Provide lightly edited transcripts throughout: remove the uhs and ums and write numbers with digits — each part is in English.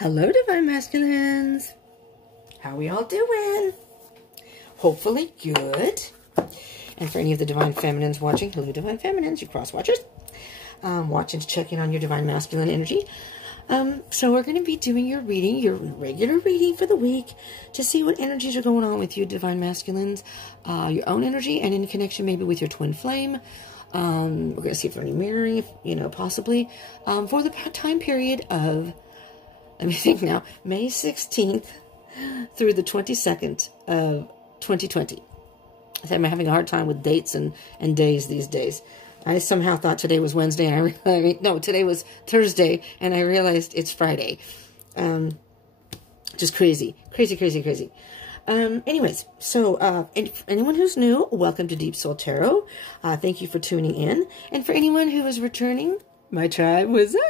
Hello, Divine Masculines. How are we all doing? Hopefully good. And for any of the Divine Feminines watching, hello, Divine Feminines, you cross watchers. Watching to check in on your Divine Masculine energy. So we're going to be doing your reading, your regular reading for the week, to see what energies are going on with you, Divine Masculines, your own energy, and in connection maybe with your twin flame. We're going to see if there's any mirroring, possibly, for the time period of, let me think now, May 16th through the 22nd of 2020. I'm having a hard time with dates and days these days. I somehow thought today was Wednesday, and no, today was Thursday, and I realized it's Friday. Just crazy. Anyways, so anyone who's new, welcome to Deep Soul Tarot. Thank you for tuning in. And for anyone who is returning, my tribe, what's up?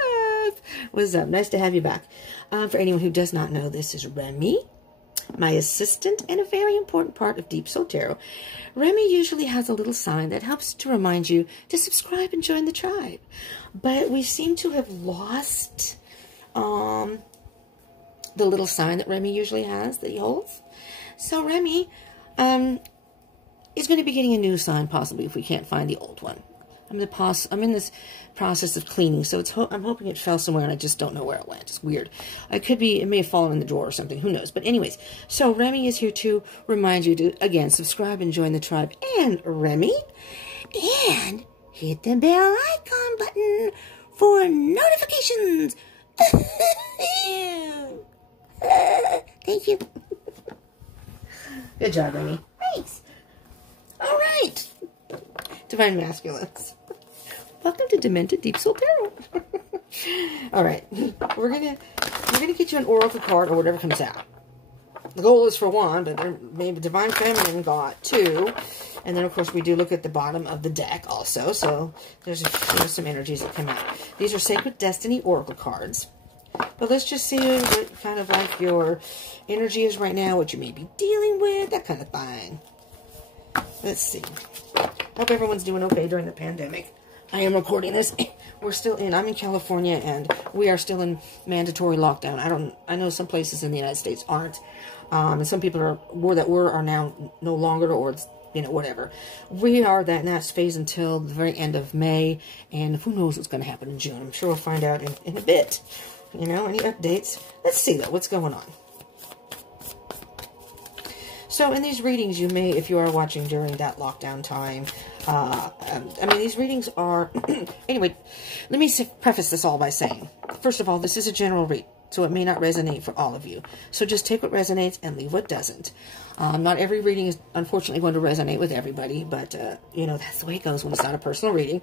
What's up? Nice to have you back. For anyone who does not know, this is Remy, my assistant and a very important part of Deep Soul Tarot. Remy usually has a little sign that helps to remind you to subscribe and join the tribe. But we seem to have lost the little sign that Remy usually has, that he holds. So Remy is going to be getting a new sign, possibly, if we can't find the old one. I'm in this process of cleaning, so I'm hoping it fell somewhere, and I just don't know where it went. It's weird. It may have fallen in the drawer or something. Who knows? But anyways, so Remy is here to remind you to, again, subscribe and join the tribe. And Remy, and hit the bell icon button for notifications. Thank you. Good job, Remy. Thanks. All right. Divine Masculines. Welcome to Demented Deep Soul Tarot. All right, we're gonna get you an oracle card or whatever comes out. The goal is for one, but maybe Divine Feminine got two, and then of course we do look at the bottom of the deck also. So there's some energies that come out. These are Sacred Destiny oracle cards. But let's just see what kind of like your energy is right now, what you may be dealing with, that kind of thing. Let's see. Hope everyone's doing okay during the pandemic. I am recording this. I'm in California, and we are still in mandatory lockdown. I know some places in the United States aren't. And some people are now no longer, or it's, whatever. We are in that phase until the very end of May, and who knows what's going to happen in June. I'm sure we'll find out in a bit. Any updates? Let's see, though, what's going on. So in these readings, you may, if you are watching during that lockdown time, these readings are, anyway, let me preface this all by saying, first of all, this is a general read, so it may not resonate for all of you. So just take what resonates and leave what doesn't. Not every reading is, unfortunately, going to resonate with everybody, but, that's the way it goes when it's not a personal reading.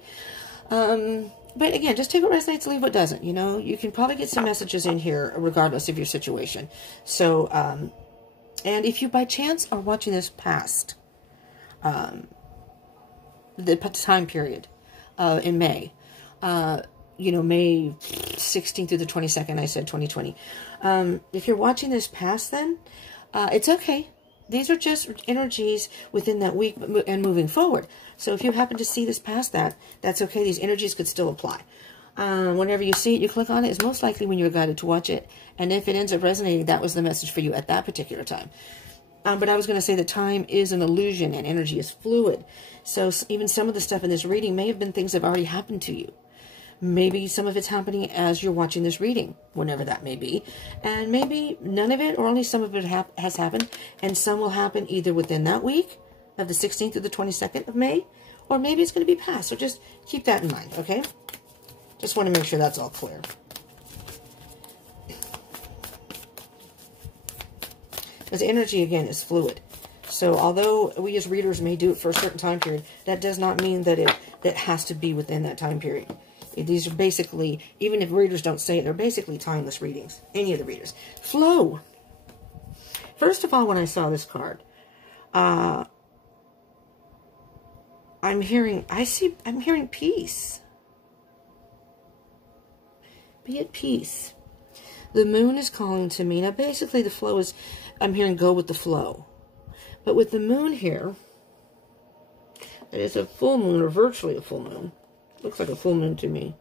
But again, just take what resonates, leave what doesn't. You can probably get some messages in here regardless of your situation. So, and if you by chance are watching this past the time period in May, May 16th through the 22nd, I said 2020. If you're watching this past then, it's okay. These are just energies within that week and moving forward. So if you happen to see this past that, that's okay. These energies could still apply. Whenever you see it, you click on it. It's most likely when you're guided to watch it. And if it ends up resonating, that was the message for you at that particular time. But I was going to say that time is an illusion and energy is fluid. So even some of the stuff in this reading may have been things that have already happened to you. Maybe some of it's happening as you're watching this reading, whenever that may be. And maybe none of it or only some of it has happened. And some will happen either within that week of the 16th to the 22nd of May. Or maybe it's going to be past. So just keep that in mind, okay? Just want to make sure that's all clear. Because energy, again, is fluid. So although we as readers may do it for a certain time period, that does not mean that it has to be within that time period. These are basically, even if readers don't say it, they're basically timeless readings. Any of the readers. Flow. First of all, when I saw this card, I'm hearing peace. Be at peace. The moon is calling to me. Now, basically, the flow is, I'm hearing go with the flow. But with the moon here, it is a full moon, or virtually a full moon. Looks like a full moon to me.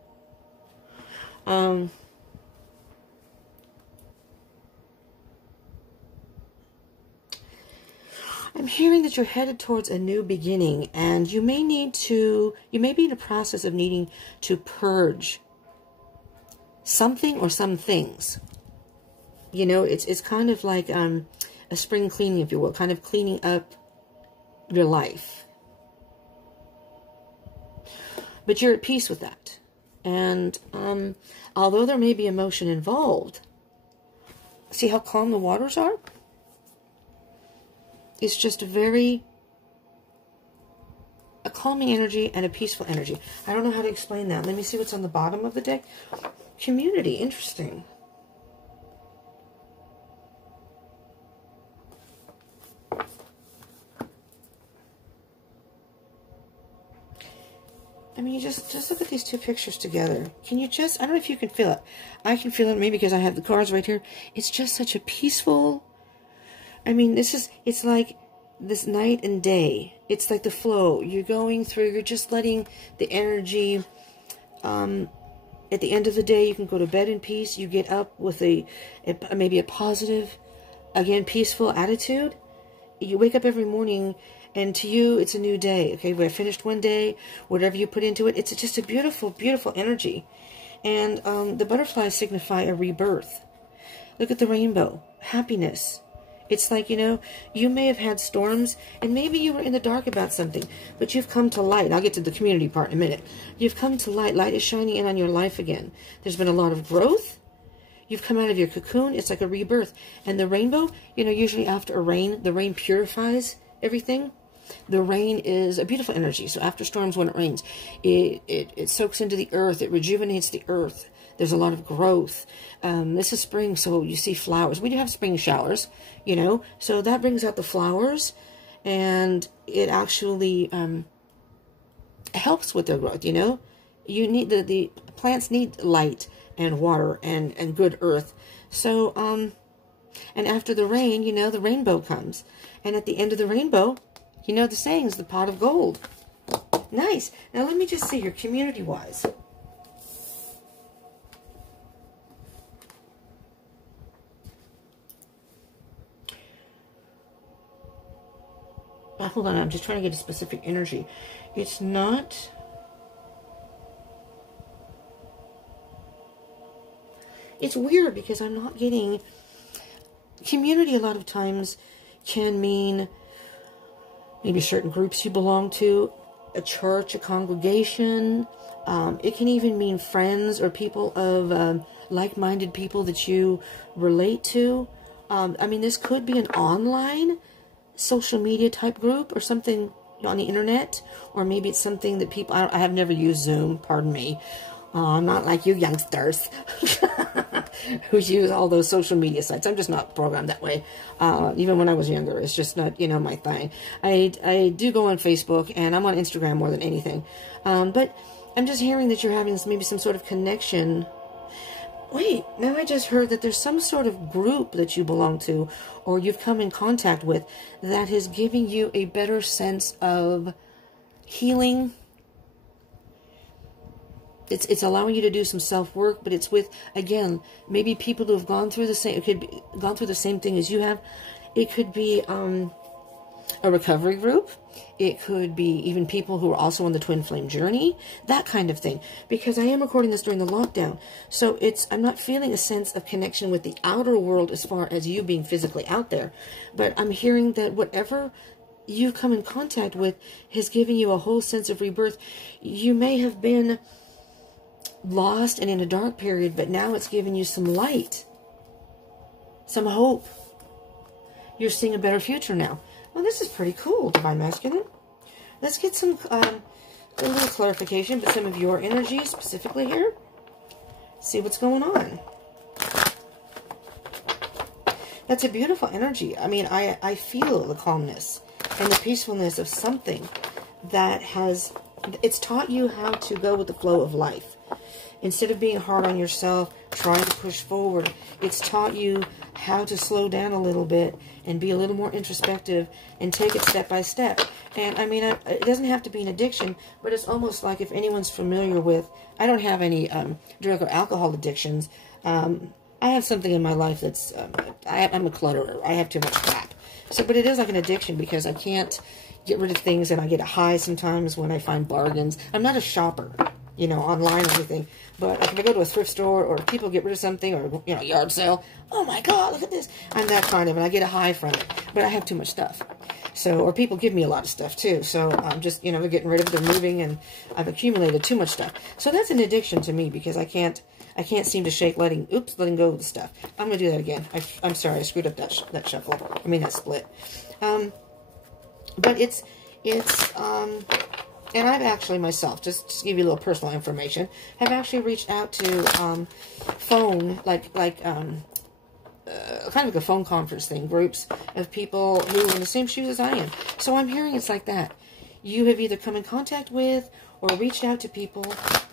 I'm hearing that you're headed towards a new beginning, and you may be in the process of needing to purge something or some things. You know, it's kind of like a spring cleaning, if you will, kind of cleaning up your life. But you're at peace with that. And although there may be emotion involved, see how calm the waters are? It's just a calming energy and a peaceful energy. I don't know how to explain that. Let me see what's on the bottom of the deck. Community, interesting. I mean, just look at these two pictures together. Can you just, I don't know if you can feel it. I can feel it maybe because I have the cards right here. It's just such a peaceful, I mean, it's like this night and day. It's like the flow. You're going through, you're just letting the energy, at the end of the day, you can go to bed in peace. You get up with maybe a positive, again, peaceful attitude. You wake up every morning, and to you, it's a new day. Okay, we have finished one day. Whatever you put into it, it's just a beautiful, beautiful energy. And the butterflies signify a rebirth. Look at the rainbow. Happiness. It's like, you know, you may have had storms, and maybe you were in the dark about something, but you've come to light. I'll get to the community part in a minute. You've come to light. Light is shining in on your life again. There's been a lot of growth. You've come out of your cocoon. It's like a rebirth. And the rainbow, you know, usually after a rain, the rain purifies everything. The rain is a beautiful energy. So after storms, when it rains, it soaks into the earth. It rejuvenates the earth. There's a lot of growth. This is spring, so you see flowers. We do have spring showers, you know, so that brings out the flowers, and it actually helps with their growth, you know. You need the plants need light and water and good earth. So, and after the rain, you know, the rainbow comes. And at the end of the rainbow, you know the saying is the pot of gold. Nice. Now let me just see here, community-wise. Hold on, I'm just trying to get a specific energy. It's not... It's weird because I'm not getting... Community a lot of times can mean maybe certain groups you belong to, a church, a congregation. It can even mean friends or people of like-minded people that you relate to. I mean, this could be an online social media type group or something on the internet, or maybe it's something that people, I have never used Zoom, pardon me. I'm not like you youngsters who use all those social media sites. I'm just not programmed that way. Even when I was younger, it's just not, you know, my thing. I do go on Facebook, and I'm on Instagram more than anything. But I'm just hearing that you're having maybe some sort of connection. Wait, now I just heard that there's some sort of group that you belong to or you've come in contact with that is giving you a better sense of healing. It's allowing you to do some self-work, but it's with, again, maybe people who have gone through the same, gone through the same thing as you have. It could be a recovery group. It could be even people who are also on the twin flame journey, that kind of thing. Because I am recording this during the lockdown, so I'm not feeling a sense of connection with the outer world as far as you being physically out there. But I'm hearing that whatever you've come in contact with has given you a whole sense of rebirth. You may have been lost and in a dark period, but now it's given you some light, some hope. You're seeing a better future now. Well, this is pretty cool, Divine Masculine. Let's get some a little clarification, but some of your energy specifically here. See what's going on. That's a beautiful energy. I mean, I feel the calmness and the peacefulness of something that has, it's taught you how to go with the flow of life. Instead of being hard on yourself, trying to push forward, it's taught you how to slow down a little bit and be a little more introspective and take it step by step. And I mean, it doesn't have to be an addiction, but it's almost like if anyone's familiar with, I don't have any drug or alcohol addictions. I have something in my life that's, I'm a clutterer. I have too much crap. So, but it is like an addiction because I can't get rid of things, and I get a high sometimes when I find bargains. I'm not a shopper, you know, online or anything. But like if I go to a thrift store or people get rid of something or, you know, yard sale, oh my God, look at this. I'm that kind of, and I get a high from it. But I have too much stuff. So, or people give me a lot of stuff too. So I'm just, you know, they're getting rid of it, they're moving, and I've accumulated too much stuff. So that's an addiction to me because I can't seem to shake letting go of the stuff. I'm going to do that again. I'm sorry, I screwed up that shuffle. I mean, that split. But it's, and I've actually myself, just to give you a little personal information, have actually reached out to phone, kind of like a phone conference thing, groups of people who are in the same shoes as I am. So I'm hearing it's like that. You have either come in contact with or reached out to people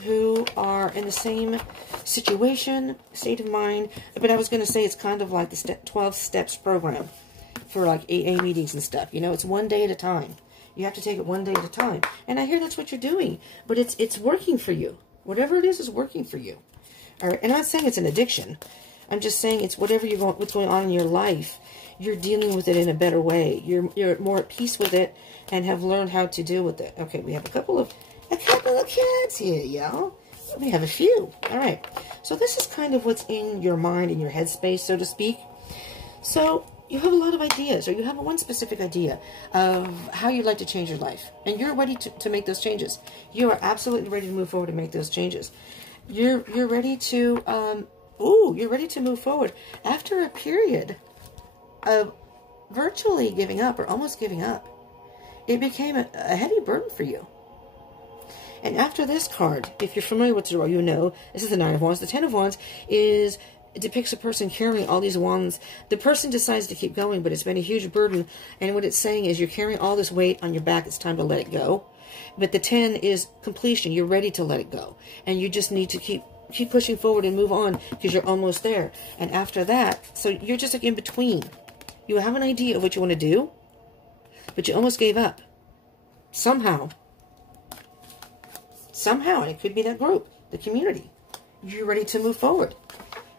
who are in the same situation, state of mind. But I was going to say it's kind of like the 12 steps program for like AA meetings and stuff. You know, it's one day at a time. You have to take it one day at a time. And I hear that's what you're doing. But it's working for you. Whatever it is working for you. All right? And I'm not saying it's an addiction. I'm just saying it's whatever what's going on in your life. You're dealing with it in a better way. You're more at peace with it and have learned how to deal with it. Okay, we have a couple of cards here, y'all. We have a few. All right. So this is kind of what's in your mind, in your headspace, so to speak. So you have a lot of ideas, or you have one specific idea of how you'd like to change your life. And you're ready to make those changes. You are absolutely ready to move forward and make those changes. You're ready to, you're ready to move forward after a period of virtually giving up or almost giving up. It became a heavy burden for you. And after this card, if you're familiar with Tarot, you know, this is the Nine of Wands. The Ten of Wands depicts a person carrying all these wands. The person decides to keep going, but it's been a huge burden. And what it's saying is you're carrying all this weight on your back. It's time to let it go. But the 10 is completion. You're ready to let it go. And you just need to keep pushing forward and move on because you're almost there. And after that, so you're just like in between. You have an idea of what you want to do, but you almost gave up. Somehow, and it could be that group, the community. You're ready to move forward.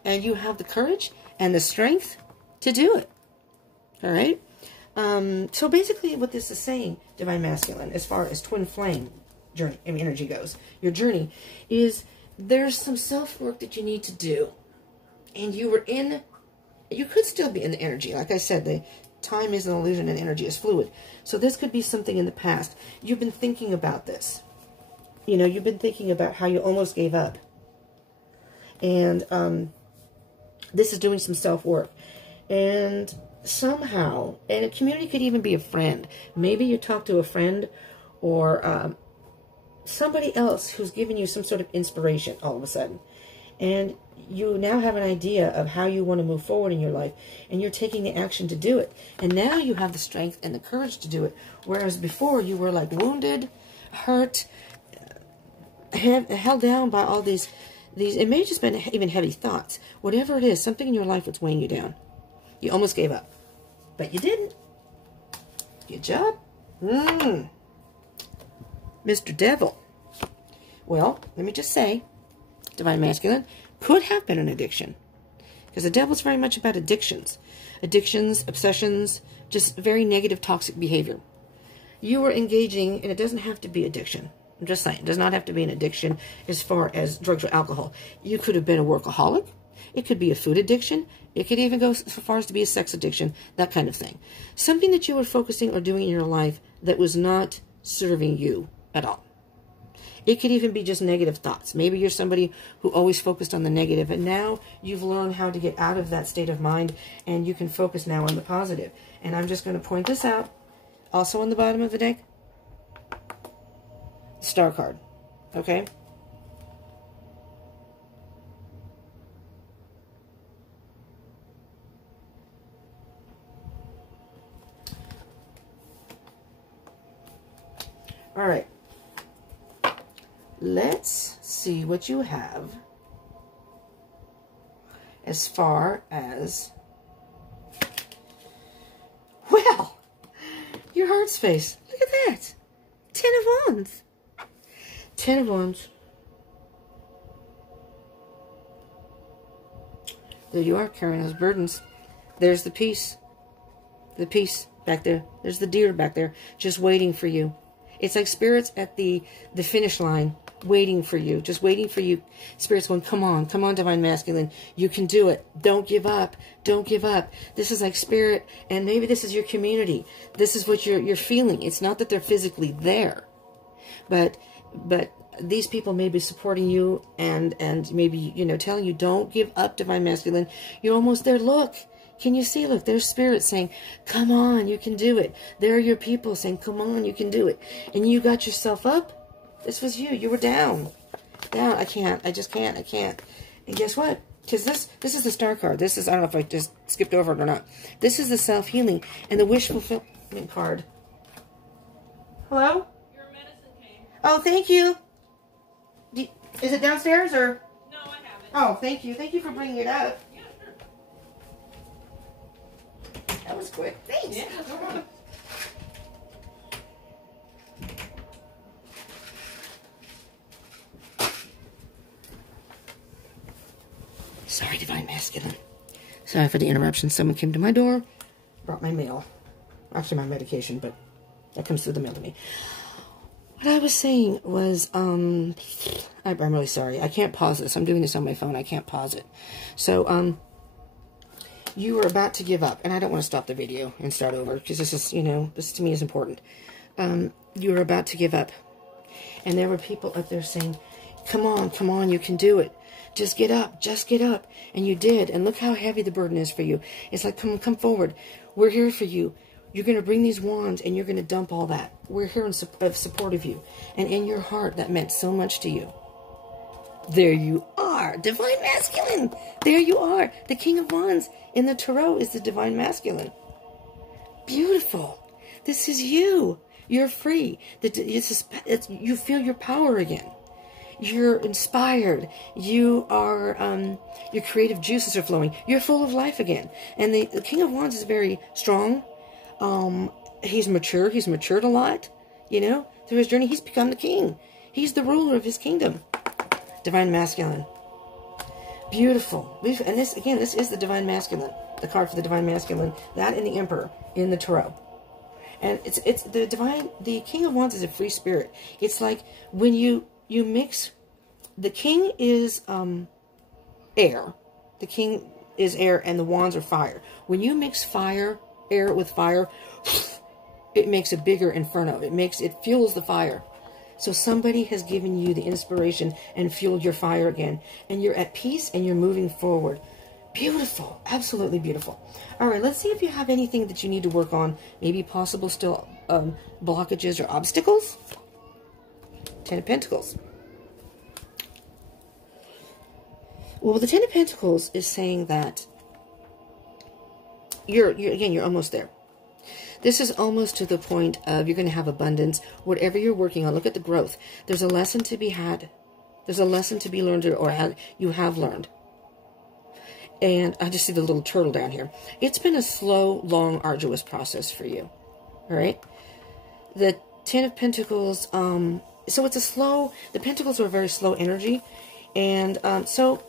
And you have the courage and the strength to do it. All right? So basically what this is saying, Divine Masculine, as far as twin flame journey, energy goes, your journey, is there's some self-work that you need to do. And you could still be in the energy. Like I said, the time is an illusion and energy is fluid. So this could be something in the past. You've been thinking about this. You know, you've been thinking about how you almost gave up. And this is doing some self-work. And somehow, and a community could even be a friend. Maybe you talk to a friend or somebody else who's given you some sort of inspiration all of a sudden. And you now have an idea of how you want to move forward in your life. And you're taking the action to do it. And now you have the strength and the courage to do it. Whereas before you were like wounded, hurt, held down by all these, it may have just been even heavy thoughts. Whatever it is, something in your life that's weighing you down. You almost gave up. But you didn't. Good job. Mr. Devil. Well, let me just say, Divine Masculine could have been an addiction. Because the Devil's very much about addictions. Addictions, obsessions, just very negative, toxic behavior. You were engaging, and it doesn't have to be addiction. I'm just saying, it does not have to be an addiction as far as drugs or alcohol. You could have been a workaholic. It could be a food addiction. It could even go so far as to be a sex addiction, that kind of thing. Something that you were focusing or doing in your life that was not serving you at all. It could even be just negative thoughts. Maybe you're somebody who always focused on the negative, and now you've learned how to get out of that state of mind, and you can focus now on the positive. And I'm just going to point this out. Also on the bottom of the deck, Star card. Okay? All right. Let's see what you have as far as, well, your heart space. Look at that. 10 of Wands. 10 of Wands. There you are, carrying those burdens. There's the peace. The peace back there. There's the deer back there just waiting for you. It's like spirits at the finish line waiting for you. Just waiting for you. Spirits going, come on, Divine Masculine. You can do it. Don't give up. Don't give up. This is like spirit, and maybe this is your community. This is what you're feeling. It's not that they're physically there. But these people may be supporting you and maybe, you know, telling you, don't give up, Divine Masculine. You're almost there. Look. Can you see? Look, there's spirits saying, come on, you can do it. There are your people saying, come on, you can do it. And you got yourself up. This was you. You were down. Down. I can't. I just can't. I can't. And guess what? Because this is the star card. This is, I don't know if I just skipped over it or not. This is the self-healing and the wish fulfillment card. Hello? Your medicine came. Oh, thank you. Is it downstairs or? No, I haven't. Oh, thank you. Thank you for bringing it up. Yeah, sure. That was quick. Thanks. Yeah. Sorry, Divine Masculine. Sorry for the interruption. Someone came to my door, brought my mail. Actually, my medication, but that comes through the mail to me. What I was saying was, I'm really sorry. I can't pause this. I'm doing this on my phone. I can't pause it. So, you were about to give up, and I don't want to stop the video and start over, because this is, you know, this to me is important. You were about to give up, and there were people up there saying, come on, you can do it. Just get up, and you did, and look how heavy the burden is for you. It's like, come forward. We're here for you. You're going to bring these wands, and you're going to dump all that. We're here in support of you, and in your heart, that meant so much to you. There you are, Divine Masculine. There you are. The King of Wands in the Tarot is the Divine Masculine. Beautiful. This is you. You're free. You feel your power again. You're inspired. You are, your creative juices are flowing. You're full of life again. And the King of Wands is very strong. He's mature. He's matured a lot. You know, through his journey, he's become the king. He's the ruler of his kingdom. Divine Masculine. Beautiful. And this, again, this is the Divine Masculine. The card for the Divine Masculine. That and the Emperor in the Tarot. And it's the King of Wands is a free spirit. It's like when you mix, the King is air. The King is air and the wands are fire. When you mix air with fire, it makes a bigger inferno. It fuels the fire. So somebody has given you the inspiration and fueled your fire again. And you're at peace and you're moving forward. Beautiful. Absolutely beautiful. All right, let's see if you have anything that you need to work on. Maybe possible still blockages or obstacles. Ten of Pentacles. Well, the Ten of Pentacles is saying that you're almost there. This is almost to the point of you're going to have abundance. Whatever you're working on, look at the growth. There's a lesson to be had. There's a lesson to be learned, or you have learned. And I just see the little turtle down here. It's been a slow, long, arduous process for you. All right? The Ten of Pentacles, so it's a slow, the Pentacles are a very slow energy. And so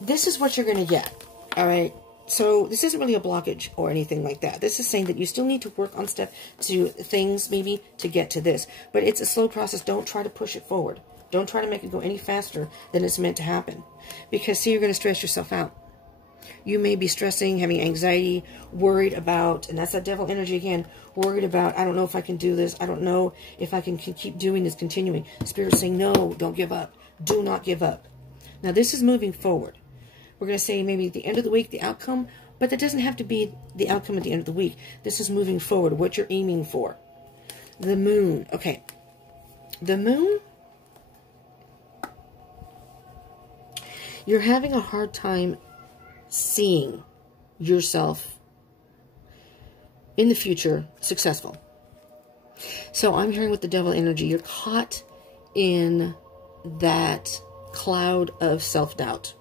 this is what you're going to get. All right? So this isn't really a blockage or anything like that. This is saying that you still need to work on things maybe to get to this. But it's a slow process. Don't try to push it forward. Don't try to make it go any faster than it's meant to happen. Because, see, you're going to stress yourself out. You may be stressing, having anxiety, worried about, and that's that devil energy again, worried about, I don't know if I can do this. I don't know if I can keep doing this, continuing. Spirit saying, no, don't give up. Do not give up. Now, this is moving forward. We're going to say maybe at the end of the week, the outcome, but that doesn't have to be the outcome at the end of the week. This is moving forward, what you're aiming for. The moon. Okay. The moon, you're having a hard time seeing yourself in the future successful. So I'm hearing with the devil energy, you're caught in that cloud of self-doubt.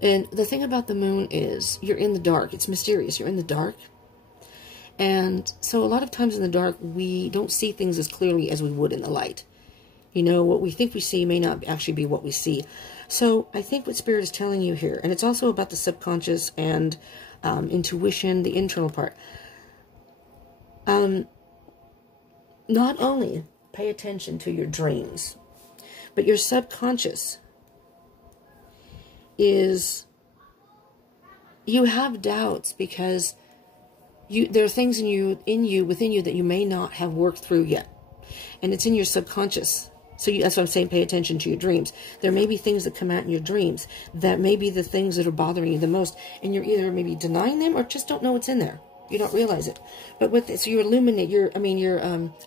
And the thing about the moon is you're in the dark. It's mysterious. You're in the dark. And so a lot of times in the dark, we don't see things as clearly as we would in the light. You know, what we think we see may not actually be what we see. So I think what Spirit is telling you here, and it's also about the subconscious and intuition, the internal part. Not only pay attention to your dreams, but your subconscious is, you have doubts because there are things within you that you may not have worked through yet. And it's in your subconscious. So that's what I'm saying, pay attention to your dreams. There may be things that come out in your dreams that may be the things that are bothering you the most. And you're either maybe denying them or just don't know what's in there. You don't realize it. But with it, so you're you're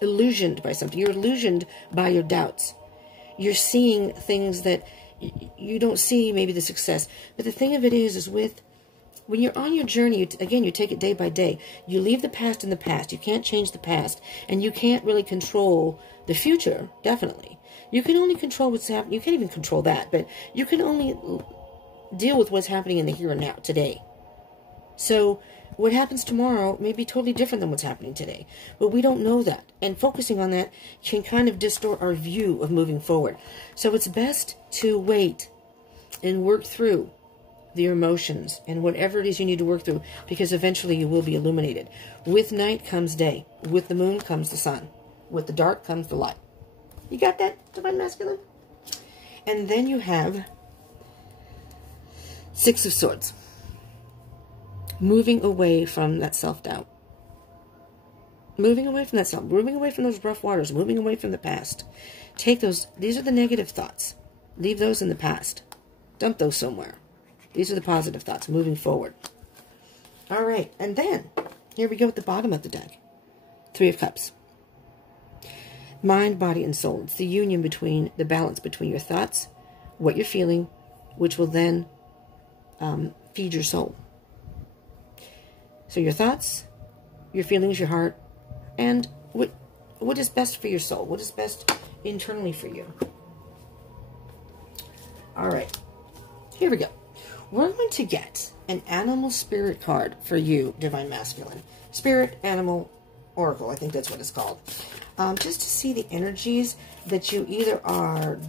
illusioned by something. You're illusioned by your doubts. You're seeing things that you don't see, maybe the success. But the thing of it is when you're on your journey, again, you take it day by day. You leave the past in the past. You can't change the past. And you can't really control the future, definitely. You can only control what's happening. You can't even control that, but you can only deal with what's happening in the here and now, today. So what happens tomorrow may be totally different than what's happening today. But we don't know that. And focusing on that can kind of distort our view of moving forward. So it's best to wait and work through your emotions and whatever it is you need to work through, because eventually you will be illuminated. With night comes day. With the moon comes the sun. With the dark comes the light. You got that, Divine Masculine? And then you have Six of Swords. Moving away from that self-doubt. Moving away from that self. Moving away from those rough waters. Moving away from the past. Take those. These are the negative thoughts. Leave those in the past. Dump those somewhere. These are the positive thoughts. Moving forward. All right. And then, here we go at the bottom of the deck. Three of Cups. Mind, body, and soul. It's the union between, the balance between your thoughts, what you're feeling, which will then feed your soul. So your thoughts, your feelings, your heart, and what is best for your soul? What is best internally for you? All right. Here we go. We're going to get an animal spirit card for you, Divine Masculine. Spirit, animal, oracle. I think that's what it's called. Just to see the energies that you either are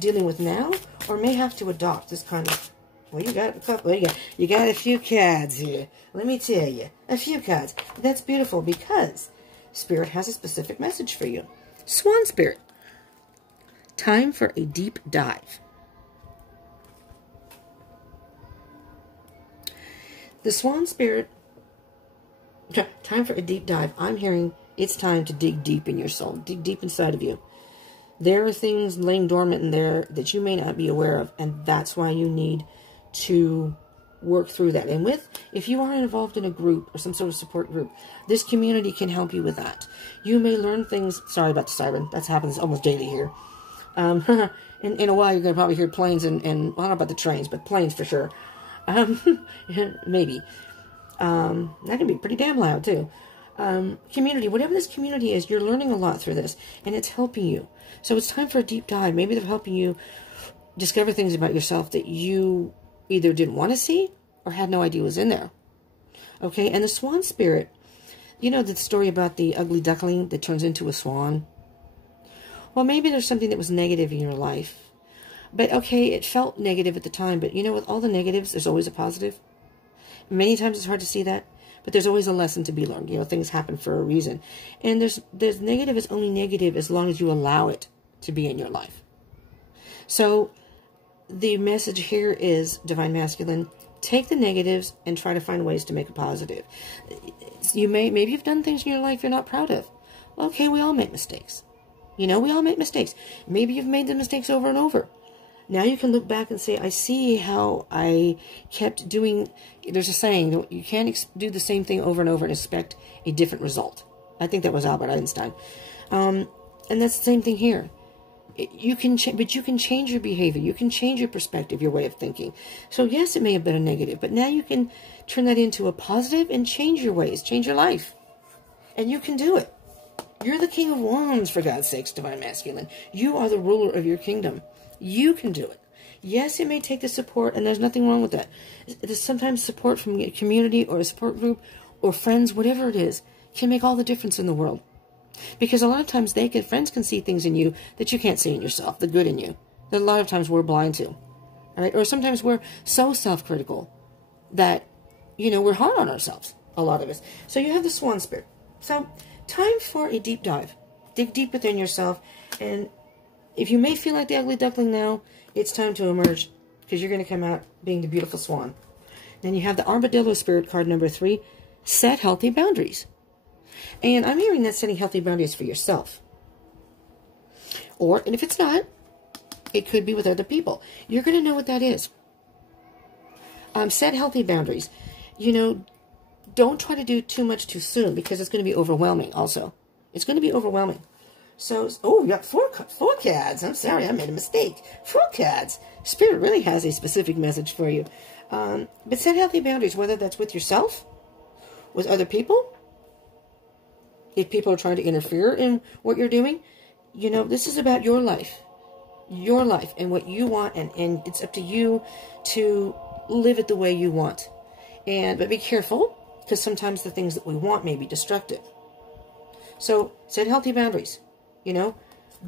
dealing with now or may have to adopt this kind of... Well, you got a couple. You got a few cards here. Let me tell you. A few cards. That's beautiful because Spirit has a specific message for you. Swan Spirit. Time for a deep dive. The Swan Spirit... Time for a deep dive. I'm hearing it's time to dig deep in your soul. Dig deep inside of you. There are things laying dormant in there that you may not be aware of. And that's why you need to work through that. And if you are involved in a group or some sort of support group, this community can help you with that. You may learn things. Sorry about the siren. That happens almost daily here. In a while, you're going to probably hear planes and well, I don't know about the trains, but planes for sure. Maybe. That can be pretty damn loud too. Community, whatever this community is, you're learning a lot through this, and it's helping you. So it's time for a deep dive. Maybe they're helping you discover things about yourself that you either didn't want to see or had no idea was in there. Okay, and the Swan Spirit, you know the story about the ugly duckling that turns into a swan? Well, maybe there's something that was negative in your life. But, okay, it felt negative at the time, but you know, with all the negatives, there's always a positive. Many times it's hard to see that, but there's always a lesson to be learned. You know, things happen for a reason. And there's negative is only negative as long as you allow it to be in your life. So the message here is, Divine Masculine, take the negatives and try to find ways to make a positive. Maybe you've done things in your life you're not proud of. Well, okay, we all make mistakes. You know, we all make mistakes. Maybe you've made the mistakes over and over. Now you can look back and say, I see how I kept doing... There's a saying, you can't do the same thing over and over and expect a different result. I think that was Albert Einstein. And that's the same thing here. But you can change your behavior. You can change your perspective, your way of thinking. So yes, it may have been a negative, but now you can turn that into a positive and change your ways, change your life. And you can do it. You're the King of Wands, for God's sakes, Divine Masculine. You are the ruler of your kingdom. You can do it. Yes, it may take the support, and there's nothing wrong with that. There's sometimes support from a community or a support group or friends, whatever it is, can make all the difference in the world. Because a lot of times friends can see things in you that you can't see in yourself, the good in you, that a lot of times we're blind to. All right? Or sometimes we're so self-critical that, you know, we're hard on ourselves, a lot of us. So you have the Swan Spirit. So, time for a deep dive. Dig deep within yourself, and if you may feel like the ugly duckling now, it's time to emerge, because you're going to come out being the beautiful swan. Then you have the Armadillo Spirit card number 3, set healthy boundaries. And I'm hearing that setting healthy boundaries for yourself. Or, and if it's not, it could be with other people. You're going to know what that is. Set healthy boundaries. You know, don't try to do too much too soon, because it's going to be overwhelming also. It's going to be overwhelming. So, oh, you got four cards. I'm sorry, I made a mistake. 4 cards. Spirit really has a specific message for you. But set healthy boundaries, whether that's with yourself, with other people, if people are trying to interfere in what you're doing. You know, this is about your life and what you want, and it's up to you to live it the way you want. But be careful, because sometimes the things that we want may be destructive. So set healthy boundaries. You know,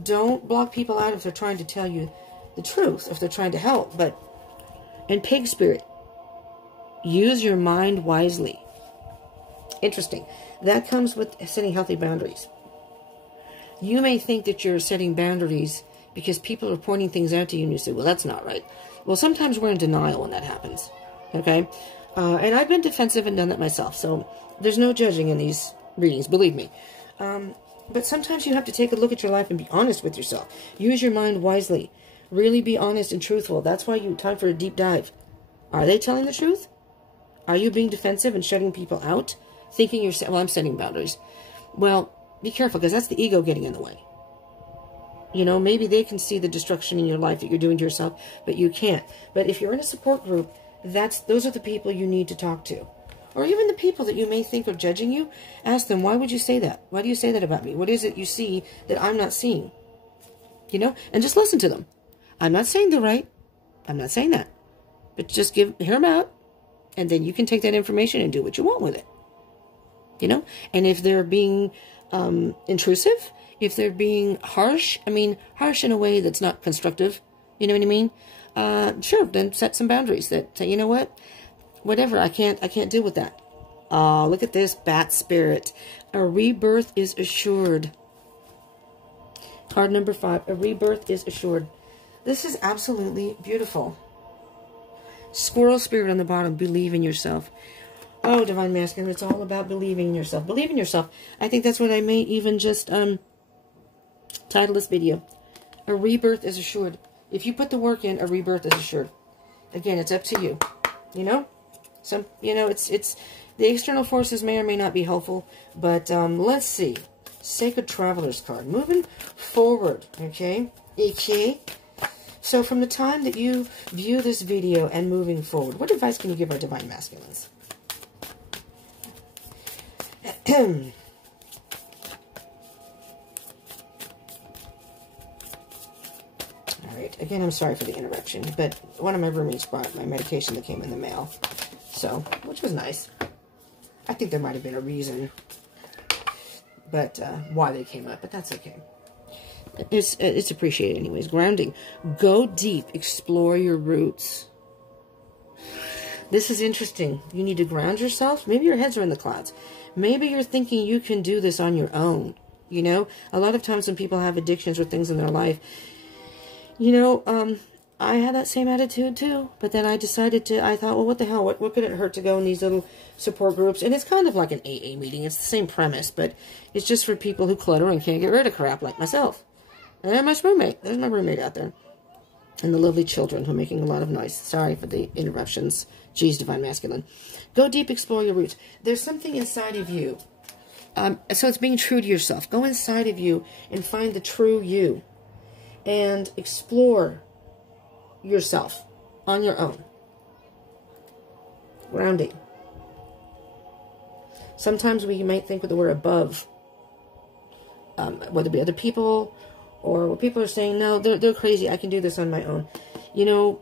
don't block people out if they're trying to tell you the truth, if they're trying to help. And pig spirit, use your mind wisely. Interesting. That comes with setting healthy boundaries. You may think that you're setting boundaries because people are pointing things out to you and you say, well, that's not right. Well, sometimes we're in denial when that happens. Okay? And I've been defensive and done that myself. So there's no judging in these readings, believe me. But sometimes you have to take a look at your life and be honest with yourself. Use your mind wisely. Really be honest and truthful. That's why time for a deep dive. Are they telling the truth? Are you being defensive and shutting people out? Thinking you're, well, I'm setting boundaries. Well, be careful, because that's the ego getting in the way. You know, maybe they can see the destruction in your life that you're doing to yourself, but you can't. But if you're in a support group, those are the people you need to talk to. Or even the people that you may think are judging you, ask them, why would you say that? Why do you say that about me? What is it you see that I'm not seeing? You know, and just listen to them. I'm not saying they're right. I'm not saying that. But just hear them out, and then you can take that information and do what you want with it. You know, and if they're being intrusive, if they're being harsh, I mean, harsh in a way that's not constructive, you know what I mean? Sure, then set some boundaries that say, you know what, whatever, I can't deal with that. Oh, look at this, bat spirit. A rebirth is assured. Card number 5, a rebirth is assured. This is absolutely beautiful. Squirrel spirit on the bottom, believe in yourself. Oh, Divine Masculine, it's all about believing in yourself. Believe in yourself. I think that's what I may even just title this video. A rebirth is assured. If you put the work in, a rebirth is assured. Again, it's up to you. You know? It's the external forces may or may not be helpful, but let's see. Sacred Traveler's card. Moving forward, okay? Okay. So from the time that you view this video and moving forward, what advice can you give our Divine Masculines? All right. Again, I'm sorry for the interruption, but one of my roommates brought my medication that came in the mail, so, which was nice. I think there might have been a reason, but why they came up, but that's okay. It's appreciated anyways. Grounding. Go deep. Explore your roots. This is interesting. You need to ground yourself. Maybe your heads are in the clouds. Maybe you're thinking you can do this on your own. You know, a lot of times when people have addictions or things in their life, you know, I had that same attitude too. But then I decided I thought, well, what the hell? What could it hurt to go in these little support groups? And it's kind of like an AA meeting. It's the same premise, but it's just for people who clutter and can't get rid of crap like myself. And my roommate. There's my roommate out there. And the lovely children who are making a lot of noise. Sorry for the interruptions. Geez, Divine Masculine. Go deep, explore your roots. There's something inside of you. So it's being true to yourself. Go inside of you and find the true you. And explore yourself on your own. Grounding. Sometimes we might think that we're above. Whether it be other people or what people are saying, no, they're crazy. I can do this on my own. You know,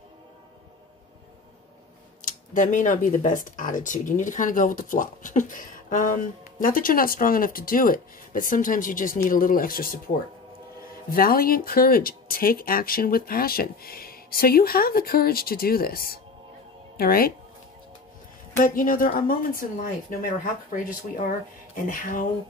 that may not be the best attitude. You need to kind of go with the flow. Not that you're not strong enough to do it, but sometimes you just need a little extra support. Valiant courage. Take action with passion. So you have the courage to do this. All right? But, you know, there are moments in life, no matter how courageous we are and how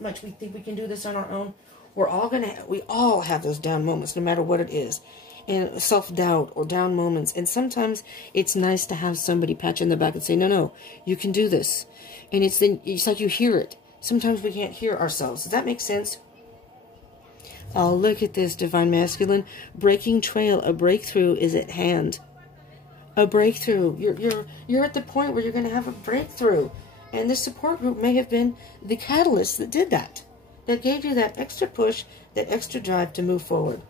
much we think we can do this on our own. We all have those down moments, no matter what it is. And self-doubt or down moments. And sometimes it's nice to have somebody pat you in the back and say, no, you can do this. And it's like you hear it. Sometimes we can't hear ourselves. Does that make sense? Oh, look at this, Divine Masculine. Breaking trail, a breakthrough is at hand. A breakthrough. You're at the point where you're going to have a breakthrough. And this support group may have been the catalyst that did that. That gave you that extra push, that extra drive to move forward.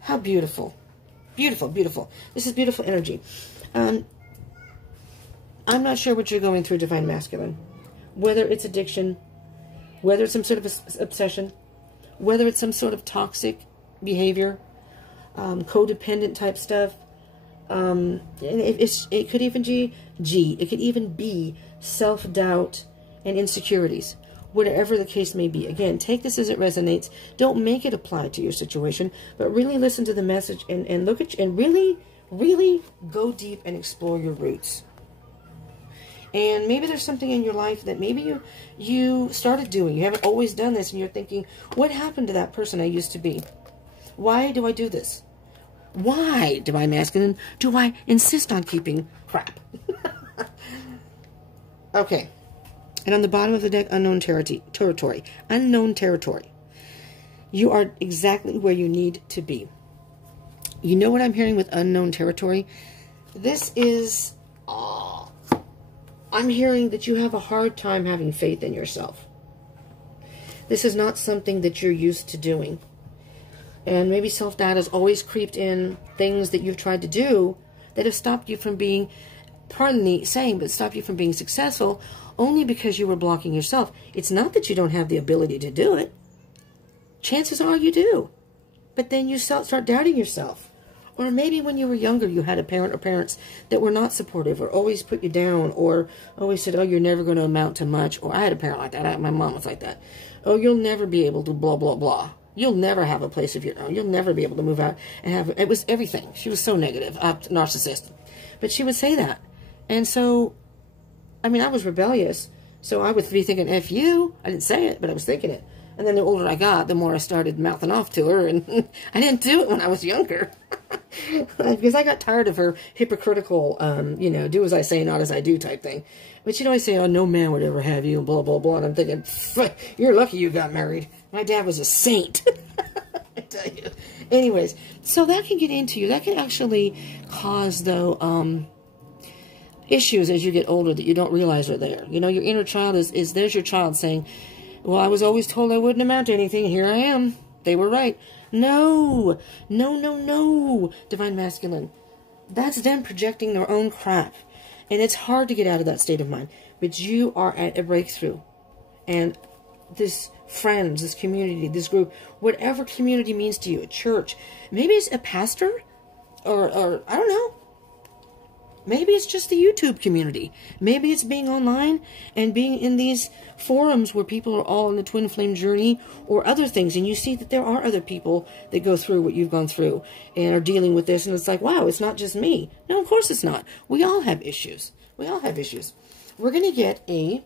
How beautiful. Beautiful, beautiful. This is beautiful energy. I'm not sure what you're going through, Divine Masculine. Whether it's addiction, whether it's some sort of obsession, whether it's some sort of toxic behavior, codependent type stuff. It could even be self-doubt and insecurities. Whatever the case may be. Again, take this as it resonates. Don't make it apply to your situation, but really listen to the message and look at you and really, really go deep and explore your roots. And maybe there's something in your life that maybe you started doing. You haven't always done this, and you're thinking, what happened to that person I used to be? Why do I do this? Why, Divine Masculine, do I insist on keeping crap? Okay. And on the bottom of the deck, unknown territory. Unknown territory. You are exactly where you need to be. You know what I'm hearing with unknown territory? This is... I'm hearing that you have a hard time having faith in yourself. This is not something that you're used to doing. And maybe self-doubt has always creeped in things that you've tried to do that have stopped you from being, pardon the saying, but stopped you from being successful only because you were blocking yourself. It's not that you don't have the ability to do it. Chances are you do. But then you start doubting yourself. Or maybe when you were younger, you had a parent or parents that were not supportive or always put you down or always said, oh, you're never going to amount to much. Or I had a parent like that. My mom was like that. Oh, you'll never be able to blah, blah, blah. You'll never have a place of your own. You'll never be able to move out and have... It was everything. She was so negative, narcissist. But she would say that. And so, I mean, I was rebellious. So I would be thinking, F you. I didn't say it, but I was thinking it. And then the older I got, the more I started mouthing off to her. And I didn't do it when I was younger. Because I got tired of her hypocritical, you know, do as I say, not as I do type thing. But she'd always say, oh, no man would ever have you, and blah, blah, blah. And I'm thinking, you're lucky you got married. My dad was a saint. I tell you. Anyways, so that can get into you. That can actually cause, though, issues as you get older that you don't realize are there. You know, your inner child is there's your child saying, well, I was always told I wouldn't amount to anything. Here I am. They were right. No. No, no, no. Divine Masculine. That's them projecting their own crap. And it's hard to get out of that state of mind. But you are at a breakthrough. And this friends, this community, this group, whatever community means to you, a church, maybe it's a pastor, or I don't know. Maybe it's just the YouTube community. Maybe it's being online and being in these forums where people are all in the twin flame journey or other things. And you see that there are other people that go through what you've gone through and are dealing with this. And it's like, wow, it's not just me. No, of course it's not. We all have issues. We all have issues. We're going to get a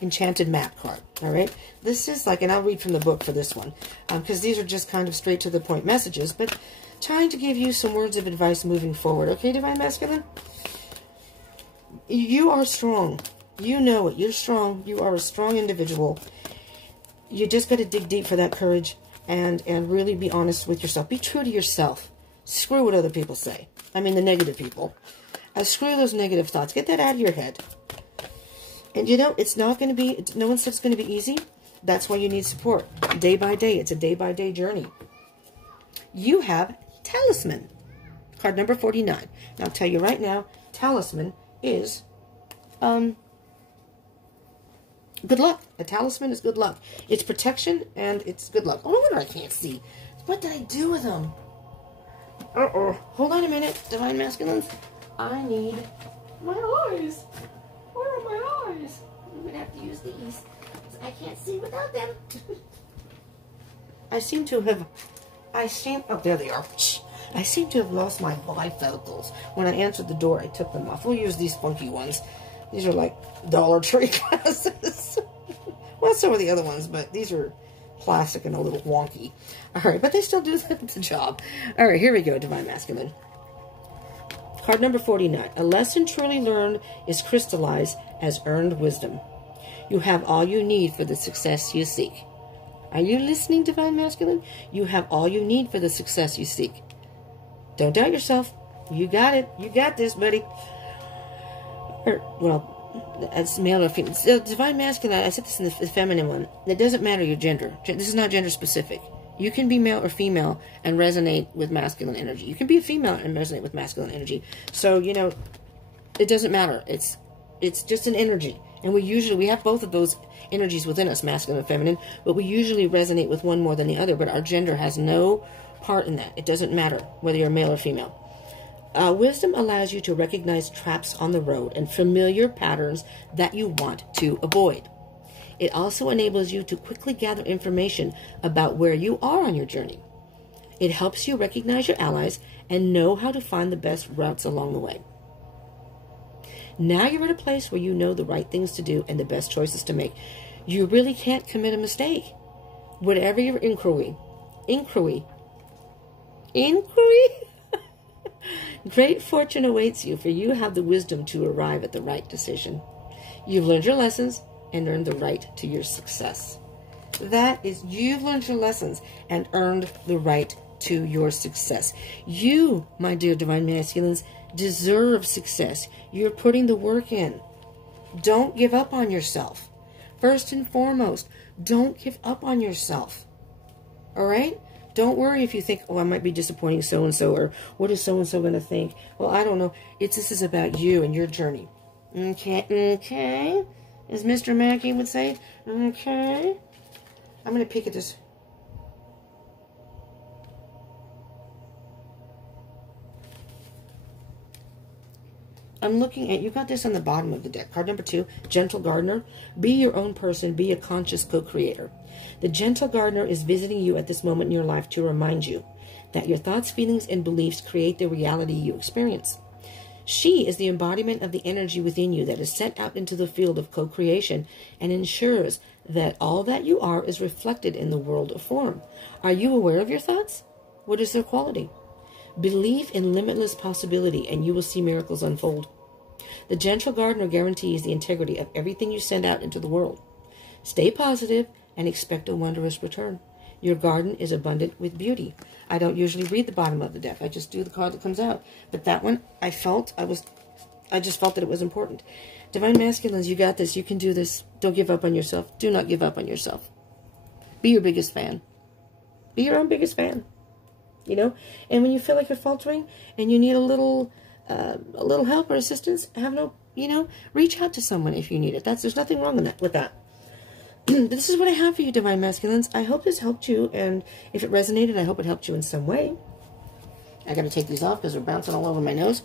enchanted map card. All right. This is like, and I'll read from the book for this one because these are just kind of straight to the point messages, but trying to give you some words of advice moving forward. Okay, Divine Masculine? You are strong. You know it. You're strong. You are a strong individual. You just got to dig deep for that courage and really be honest with yourself. Be true to yourself. Screw what other people say. I mean the negative people. Screw those negative thoughts. Get that out of your head. And you know, it's not going to be, no one said it's going to be easy. That's why you need support. Day by day. It's a day-by-day journey. You have Talisman. Card number 49. And I'll tell you right now, Talisman is good luck. A talisman is good luck. It's protection and it's good luck. Oh, no wonder I can't see. What did I do with them? Uh-oh. Hold on a minute, Divine Masculines. I need my eyes. Where are my eyes? I'm going to have to use these. I can't see without them. Oh, there they are. I seem to have lost my bifocals. When I answered the door, I took them off. We'll use these funky ones. These are like Dollar Tree glasses. Well, so are the other ones, but these are plastic and a little wonky. All right, but they still do the job. All right, here we go, Divine Masculine. Card number 49. A lesson truly learned is crystallized as earned wisdom. You have all you need for the success you seek. Are you listening, Divine Masculine? You have all you need for the success you seek. Don't doubt yourself. You got it. You got this, buddy. Well, as male or female. Divine Masculine, I said this in the feminine one. It doesn't matter your gender. This is not gender specific. You can be male or female and resonate with masculine energy. You can be a female and resonate with masculine energy. So, you know, it doesn't matter. It's just an energy. And we have both of those energies within us, masculine and feminine, but we usually resonate with one more than the other, but our gender has no part in that. It doesn't matter whether you're male or female. Wisdom allows you to recognize traps on the road and familiar patterns that you want to avoid. It also enables you to quickly gather information about where you are on your journey. It helps you recognize your allies and know how to find the best routes along the way. Now you're at a place where you know the right things to do and the best choices to make. You really can't commit a mistake. Whatever your inquiry, great fortune awaits you, for you have the wisdom to arrive at the right decision. You've learned your lessons and earned the right to your success. That is, you've learned your lessons and earned the right to your success. You, my dear Divine Masculines, deserve success. You're putting the work in. Don't give up on yourself. First and foremost, don't give up on yourself. All right? Don't worry if you think, oh, I might be disappointing so-and-so, or what is so-and-so going to think? Well, I don't know. This is about you and your journey. Okay? As Mr. Mackey would say, okay? I'm going to peek at this. I'm looking at, you got this on the bottom of the deck. Card number 2, Gentle Gardener. Be your own person. Be a conscious co-creator. The Gentle Gardener is visiting you at this moment in your life to remind you that your thoughts, feelings, and beliefs create the reality you experience. She is the embodiment of the energy within you that is sent out into the field of co-creation and ensures that all that you are is reflected in the world of form. Are you aware of your thoughts? What is their quality? Believe in limitless possibility and you will see miracles unfold. The Gentle Gardener guarantees the integrity of everything you send out into the world. Stay positive and expect a wondrous return. Your garden is abundant with beauty. I don't usually read the bottom of the deck. I just do the card that comes out. But that one, I just felt that it was important. Divine Masculines, you got this. You can do this. Don't give up on yourself. Do not give up on yourself. Be your biggest fan. Be your own biggest fan. You know? And when you feel like you're faltering and you need a little help or assistance, reach out to someone if you need it. There's nothing wrong with that. This is what I have for you, Divine Masculines. I hope this helped you, and if it resonated, I hope it helped you in some way. I got to take these off because they're bouncing all over my nose.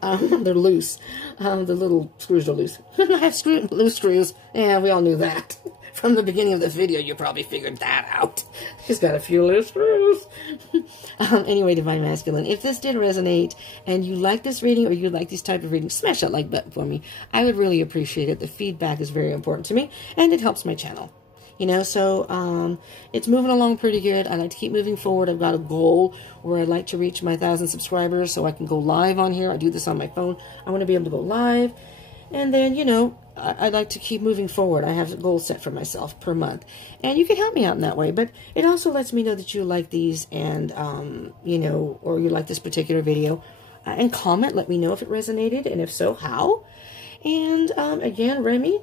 They're loose. The little screws are loose. I have loose screws. Yeah, we all knew that. From the beginning of the video, you probably figured that out. She's got a few loose screws. Anyway, Divine Masculine, if this did resonate and you like this reading or you like these type of readings, smash that like button for me. I would really appreciate it. The feedback is very important to me and it helps my channel. So it's moving along pretty good. I like to keep moving forward. I've got a goal where I'd like to reach my 1,000 subscribers so I can go live on here. I do this on my phone. I want to be able to go live. And then, I'd like to keep moving forward. I have a goal set for myself per month. And you can help me out in that way. But it also lets me know that you like these and, or you like this particular video. And comment. Let me know if it resonated. And if so, how. And, again, Remy,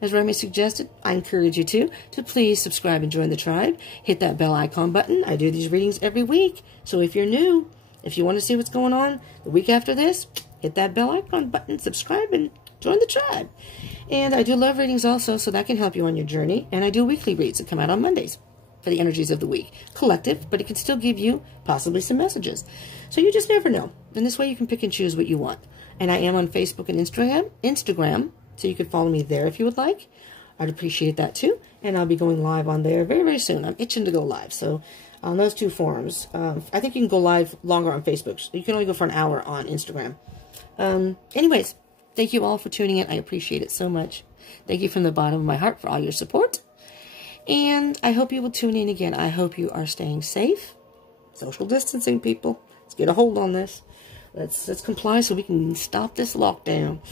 as Remy suggested, I encourage you to please subscribe and join the tribe. Hit that bell icon button. I do these readings every week. So if you're new, if you want to see what's going on the week after this, hit that bell icon button, subscribe, and join the tribe. And I do love readings also, so that can help you on your journey. And I do weekly reads that come out on Mondays for the energies of the week. Collective, but it can still give you possibly some messages. So you just never know. And this way you can pick and choose what you want. And I am on Facebook and Instagram, so you can follow me there if you would like. I'd appreciate that too. And I'll be going live on there very, very soon. I'm itching to go live. So on those two forums, I think you can go live longer on Facebook. So you can only go for an hour on Instagram. Anyways, Thank you all for tuning in. I appreciate it so much. Thank you from the bottom of my heart for all your support. And I hope you will tune in again. I hope you are staying safe. Social distancing, people. Let's get a hold on this. Let's comply so we can stop this lockdown.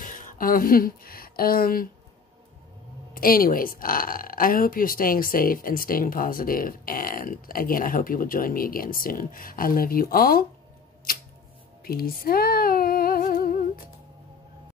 Anyways, I hope you're staying safe and staying positive. And again, I hope you will join me again soon. I love you all. Peace out.